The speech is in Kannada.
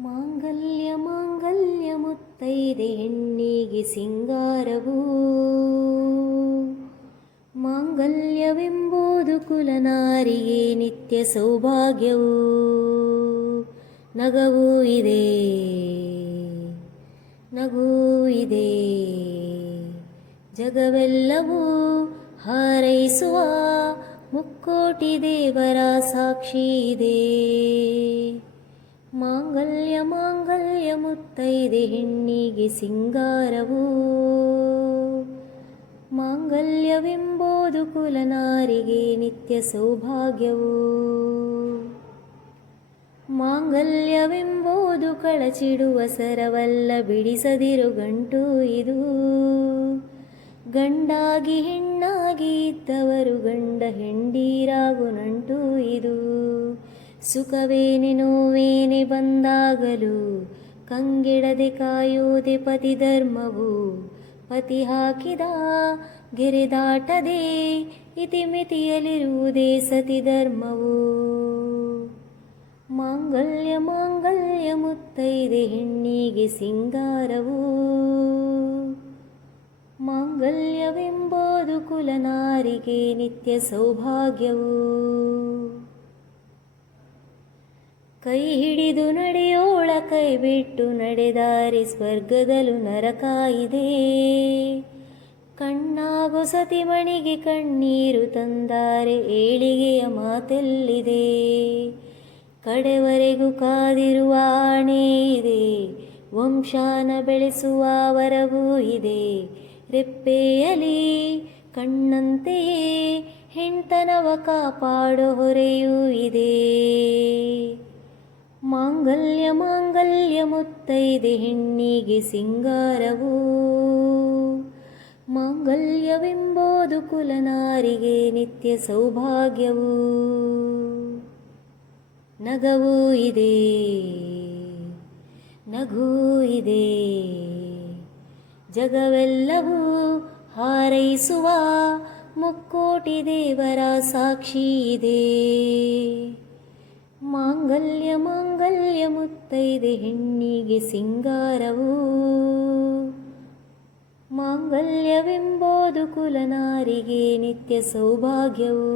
ಮಾಂಗಲ್ಯ ಮಾಂಗಲ್ಯ ಮುತ್ತೈದೆ ಹೆಣ್ಣಿಗೆ ಸಿಂಗಾರವು. ಮಾಂಗಲ್ಯವೆಂಬುದು ಕುಲನಾರಿಗೆ ನಿತ್ಯ ಸೌಭಾಗ್ಯವು. ನಗವೂ ಇದೆ ನಗೂ ಇದೆ, ಜಗವೆಲ್ಲವೂ ಹಾರೈಸುವ ಮುಕ್ಕೋಟಿ ದೇವರ ಸಾಕ್ಷಿ ಇದೆ. ಮಾಂಗಲ್ಯ ಮಾಂಗಲ್ಯ ಮುತ್ತೈದೆ ಹೆಣ್ಣಿಗೆ ಸಿಂಗಾರವು. ಮಾಂಗಲ್ಯವೆಂಬುದು ಕುಲನಾರಿಗೆ ನಿತ್ಯ ಸೌಭಾಗ್ಯವು. ಮಾಂಗಲ್ಯವೆಂಬುದು ಕಳಚಿಡುವ ಸರವಲ್ಲ, ಬಿಡಿಸದಿರು ಗಂಟು ಇದು. ಗಂಡಾಗಿ ಹೆಣ್ಣಾಗಿ ಇದ್ದವರು ಗಂಡ ಹೆಂಡೀರಾಗು ನಂಟು ಇದು. ಸುಖವೇನೆ ನೋವೇನೆ ಬಂದಾಗಲೂ ಕಂಗೆಡದೆ ಕಾಯೋದೆ ಪತಿ ಧರ್ಮವು. ಪತಿ ಹಾಕಿದ ಗೆರೆ ದಾಟದೆ ಇತಿಮಿತಿಯಲ್ಲಿರುವುದೇ ಸತಿ ಧರ್ಮವು. ಮಾಂಗಲ್ಯ ಮಾಂಗಲ್ಯ ಮುತ್ತೈದೆ ಹೆಣ್ಣಿಗೆ ಸಿಂಗಾರವು. ಮಾಂಗಲ್ಯವೆಂಬುದು ಕುಲನಾರಿಗೆ ನಿತ್ಯ ಸೌಭಾಗ್ಯವು. ಕೈ ಹಿಡಿದು ನಡೆಯೋಳ ಕೈ ಬಿಟ್ಟು ನಡೆದಾರೆ ಸ್ವರ್ಗದಲ್ಲೂ ನರಕ ಇದೆ. ಕಣ್ಣಾಗೋ ಸತಿಮಣಿಗೆ ಕಣ್ಣೀರು ತಂದಾರೆ ಏಳಿಗೆಯ ಮಾತೆಲ್ಲಿದೆ. ಕಡೆವರೆಗೂ ಕಾದಿರುವ ಆಣೆ ಇದೆ, ವಂಶಾನ ಬೆಳೆಸುವ ವರವೂ ಇದೆ. ರೆಪ್ಪೆಯಲಿ ಕಣ್ಣಂತೆಯೇ ಹೆಣ್ತನವ ಕಾಪಾಡೋ ಹೊರೆಯೂ ಇದೆ. ಮಾಂಗಲ್ಯ ಮಾಂಗಲ್ಯ ಮುತ್ತೈದೆ ಹೆಣ್ಣಿಗೆ ಸಿಂಗಾರವು. ಮಾಂಗಲ್ಯವೆಂಬುದು ಕುಲನಾರಿಗೆ ನಿತ್ಯ ಸೌಭಾಗ್ಯವು. ನಗವೂ ಇದೆ ನಗೂ ಇದೆ, ಜಗವೆಲ್ಲವೂ ಹಾರೈಸುವ ಮುಕ್ಕೋಟಿ ದೇವರ ಸಾಕ್ಷಿ ಇದೆ. ಮಾಂಗಲ್ಯ ಮಾಂಗಲ್ಯ ಮುತ್ತೈದೆ ಹೆಣ್ಣಿಗೆ ಸಿಂಗಾರವು. ಮಾಂಗಲ್ಯವೆಂಬುದು ಕುಲನಾರಿಗೆ ನಿತ್ಯ ಸೌಭಾಗ್ಯವು.